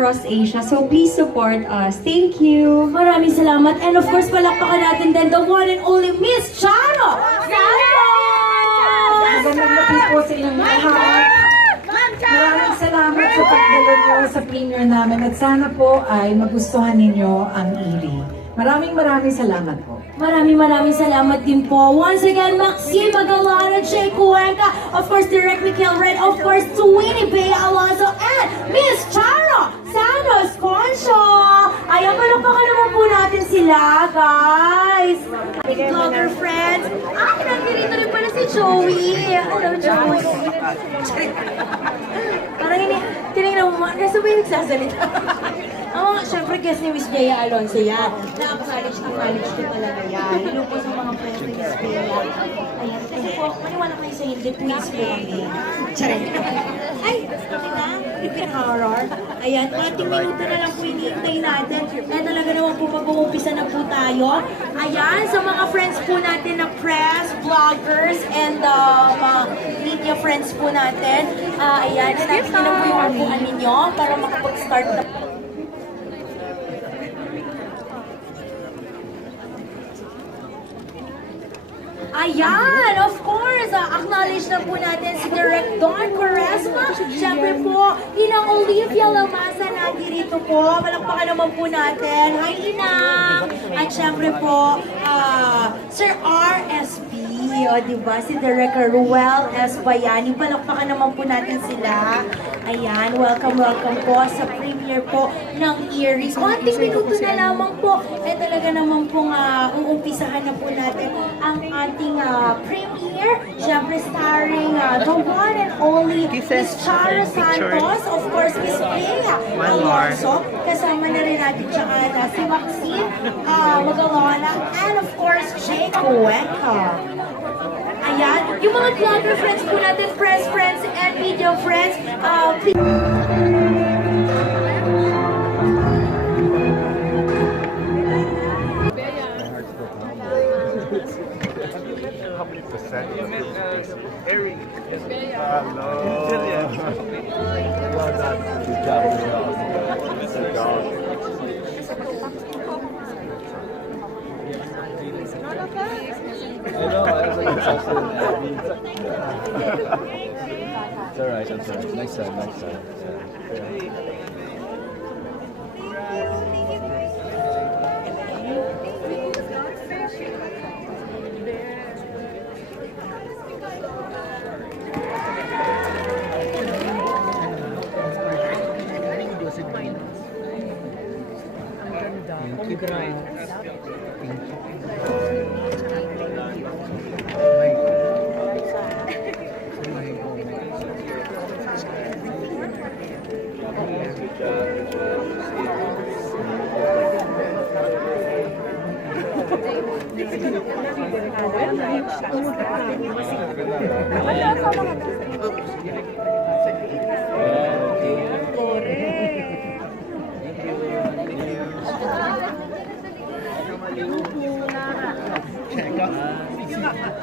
across Asia. So please support us. Thank you! Maraming salamat. And of course, palakpakan natin din the one and only Miss Charo! Magandang gabi po sa inyong lahat. Maraming salamat sa pagdalo niyo sa premiere namin at sana po ay magustuhan ninyo ang Iri. Maraming salamat po. Maraming salamat din po. Once again, Maxine Magalona, Jay Cuenca, of course, Direct Michael Red, of course, Sweeney Bea Alonzo, and Miss Charo Santos Concho. Ayan, palakpakan naman po natin sila, guys. Vlogger friends. Ay, nandito rin pala si Joey. Hello, Joey. Parang tinignan mo, nasa ba yung nagsasalita? Oo, syempre guest ni Miss Bea Alonzo yan. Na-college ko talaga yan. Hello po sa mga friends ni Miss Bea. Ayan, kasi po, maniwala kayo sa hindi, please po kami. Charay. Ay, okay na? Repeat horror. Ayan, ating minuto na lang po hinihintay natin. Kaya talaga naman po mag-uumpisa na po tayo. Ayan, sa mga friends po natin na press, vloggers, and media friends po natin. Ayan, natin na po yung upuan ninyo para makapag-start na po. Ayan, of course, acknowledge na po natin si Direct Don Quaresma. Siyempre po, Inang Olivia Lamasa nandito po. Palakpakan naman po natin. Hi, Inang! At siyempre po, Sir RSP, o diba? Si Direct Ruel S. Bayani. Palakpakan naman po natin sila. Ayan, welcome po sa premiere po ng Iris. Konting minuto na lamang po. Talaga naman pong uumpisahan na po natin ang ating premiere. Siyempre starring the one and only Miss Charo Santos, of course Miss Bea Alonzo. Kasama na rin natin siya si Maxine Magalona, and of course Jay Cuenca. Ayan, yung mga vlogger friends po natin, press friends and video friends, please. How many percent of this is Eric? Hello. Well done. Good job. Good job. I know, I was like obsessed with Abby. It's alright, I'm sorry. Next time.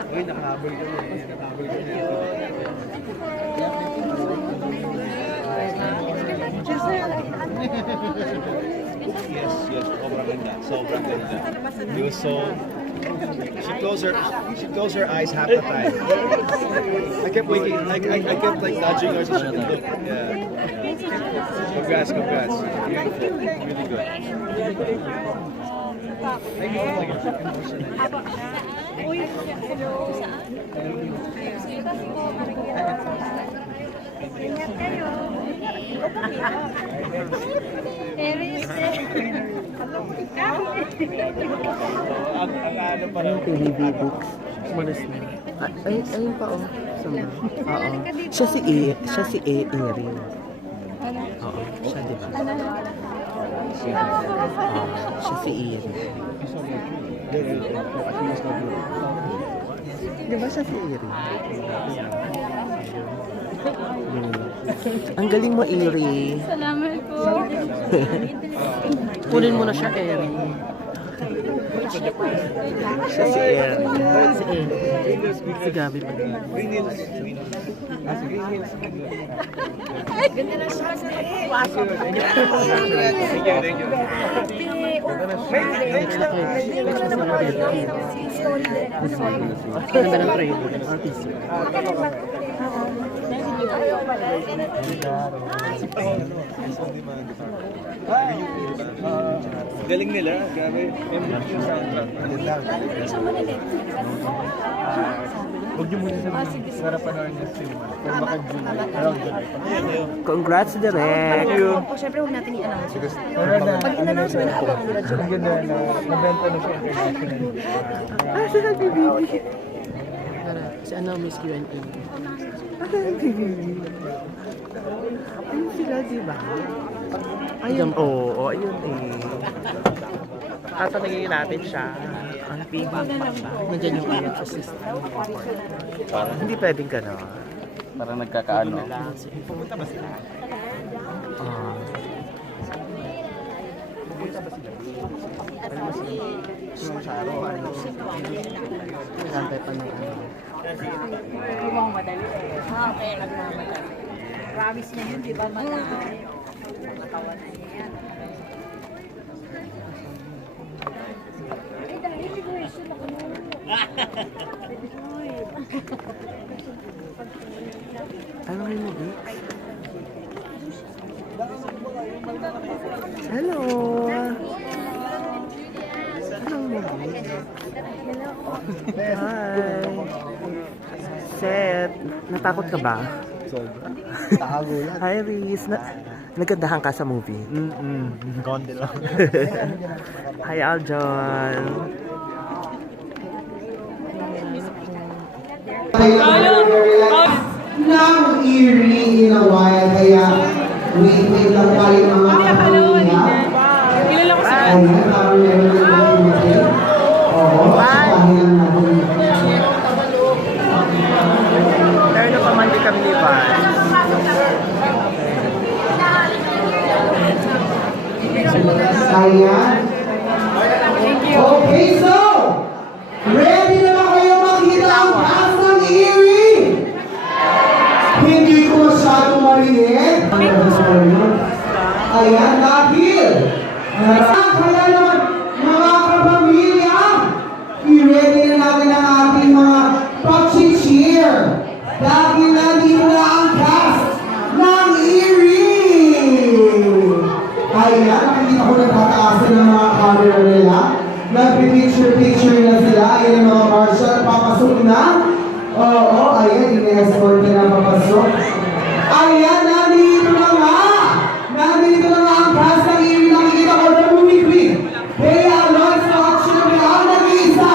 Uy, nakahabol ko Yes, sobrang ganda. It was so... She closed her eyes half the time. I kept waiting, I kept like nudging her so she could look. Yeah. Congrats. Beautiful. Really good. Thank you for Ingat kayo. Ang ano pa rin. TV books. Malas na. Ayun pa oh. Sama. Oo. Siya si Erin. Oo. Siya diba? Siya si Erin. Diba siya si Erin? Ang galing mo, Iri. Salamat po. Kunin mo na siya, Erin. Siya si Eri. Si Eri. Si Gabi pa. Green Hills. Thank you. Ganda ng trailer. Artist. Galing nila, grabe. MVP yung soundtrack. Huwag niyo muna sabihin. Para panoorin niyo si Pero baka July. Around July. Congrats, Direk. Thank you. Siyempre, huwag natin i-announce. Pag in-announce mo na, abangan nila July. Ang ganda na nabenta na siya international. Si Nagbibigay. Si ano, Miss Q&A. Ayun sila, di ba? Ayun, oo, ayun eh. Tatanungin natin siya. Ang pig. Nandiyan yung PH assistant. Hindi pwedeng ka na. Parang nagkakaano. Pumunta ba sila? Ah. Nagantay pa ng ano. Promise niya yun, di ba? Madali. Ano kayo mo, Vic? Hello! Hello mo, Vic? Hi! Seth, natakot ka ba? Tago lang. Hi, Riz. Nagandahan ka sa movie? Konti lang. Hi, Aljon. Nang eerie in a while, kaya wait lang tayo mga kapamilya. Ayan, parang meron din tayo natin. Oo, sabahin lang natin. Pero na paman din kami ni Van. Ayan. Okay, so, ready na ba kayo makita ang cast ng Eerie? Hindi ko masyadong marinig. Ayan, dahil kaya naman mga kapamilya, i-ready na natin ang ating mga pag-cheer. Dahil nandito na ang cast ng Eerie. Ayan, nakikita ko nagtataasan ng mga camera nila. Nagpipicture-picture na sila. Ayan ang mga marshal, papasok na. Oo, ayan, in-escort na papasok. Ayan, nandito na nga! Nandito na nga ang cast ng Eerie. Nakikita ko na bumibig. Hey, Alonso, at syempre ang nag-iisa,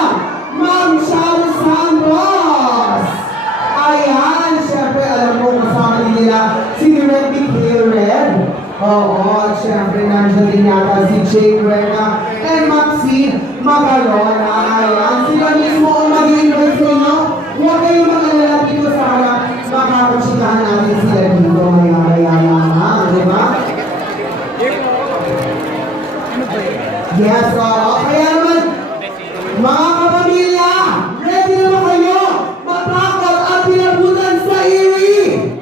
Ma'am Sharon Santos. Ayan, syempre, alam mo, kasama din nila si Red Mikhail Red. Oo, at syempre, nandiyan din yata si Jay Cuenca and Maxine Magalona. Ayan, sila mismo ang mag-invite sa inyo. Huwag kayong mag-alala dito sa harap. Makakatsikahan natin sila dito. Ayan, di ba? Yes, oo. Kaya naman, mga kapamilya, ready na ba kayo? Matakot at pinabutan sa Eerie!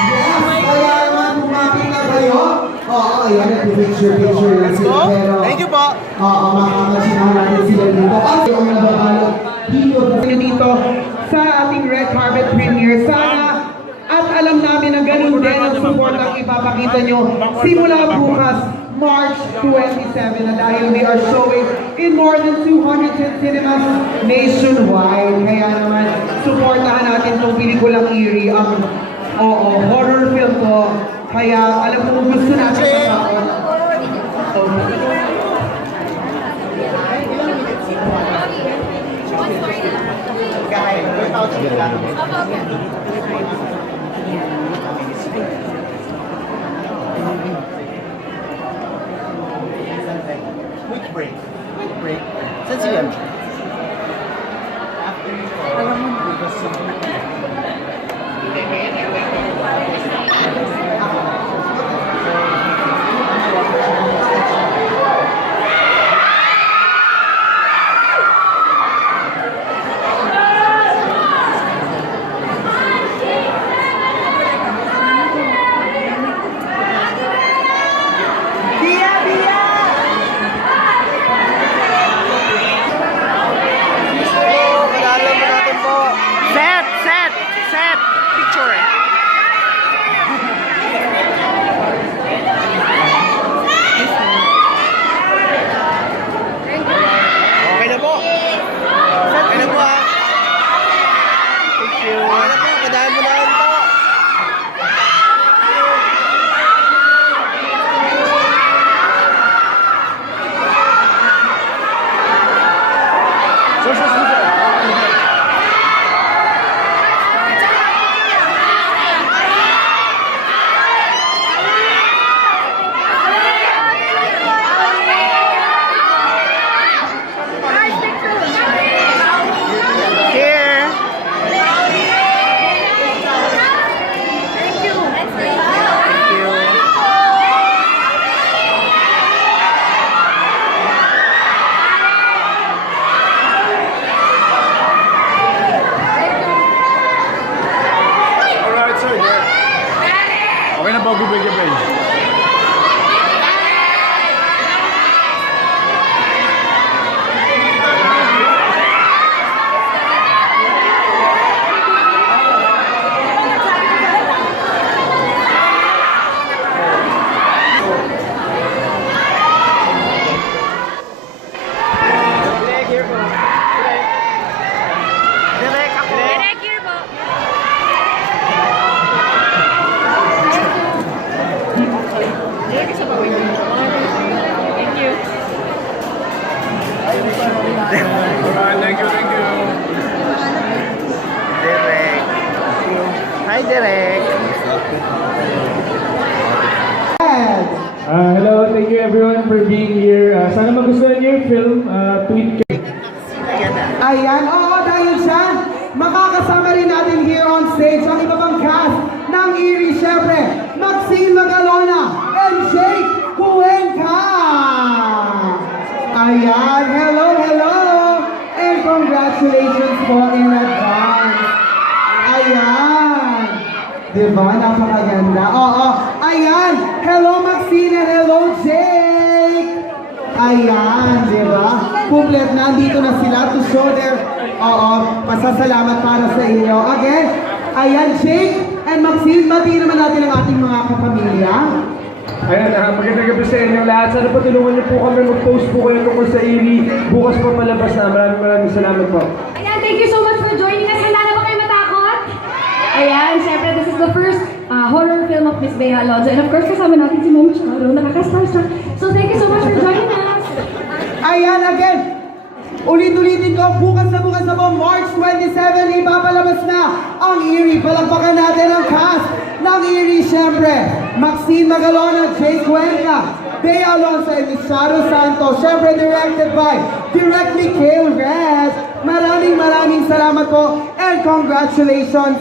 Yes, kaya naman, kumapit na kayo. Oo, ayan, nag-picture-picture lang sila. Pero, Thank you po! oo, makakatsikahan natin sila dito. At yung nababalot dito sa ating red carpet premiere. Sana at alam namin na ganun din ang support ang ipapakita nyo simula bukas, March 27, na dahil we are showing in more than 210 cinemas nationwide. Kaya naman, supportahan natin itong pelikulang Eerie. Horror film po. Kaya alam mo gusto natin matakot. Quick break. Saan si MJ? Hello, thank you everyone for being here. Sana magustuhan niyo yung film. Tweet Ayan, oo, dahil dyan, makakasama rin natin here on stage ang iba pang cast ng Erie, syempre, Maxine Magalona and Jake Cuenca. Ayan, hello, hello, and congratulations po in advance. Ayan, diba, napakaganda. Oo, ayan, hello Maxine and hello Jake. Ayan, di ba? Complete na, andito na sila to show their, pasasalamat para sa inyo. Again, ayan, Jake and Maxine, batiin naman natin ang ating mga kapamilya. Ayan, magandang gabi sa inyo lahat. Sana po tulungan niyo po kami mag-post po kayo tungkol sa Erie. Bukas po palabas na. Maraming salamat po. Ayan, thank you so much for joining us. Handa na ba kayo matakot? Ayan, syempre, this is the first horror film of Miss Bea Alonzo. And of course, kasama natin si Mom Charo, nakaka-starstruck. So thank you so much for joining us. Ayan, again, ulit-ulitin ko, bukas na po, March 27, ipapalabas na ang Erie. Palagpakan natin ang cast ng Erie, syempre. Maxine Magalona, Jake Cuenca, Bea Alonzo, and Charo Santos. Syempre, directed by Direct Mikhail Rez. Maraming salamat po and congratulations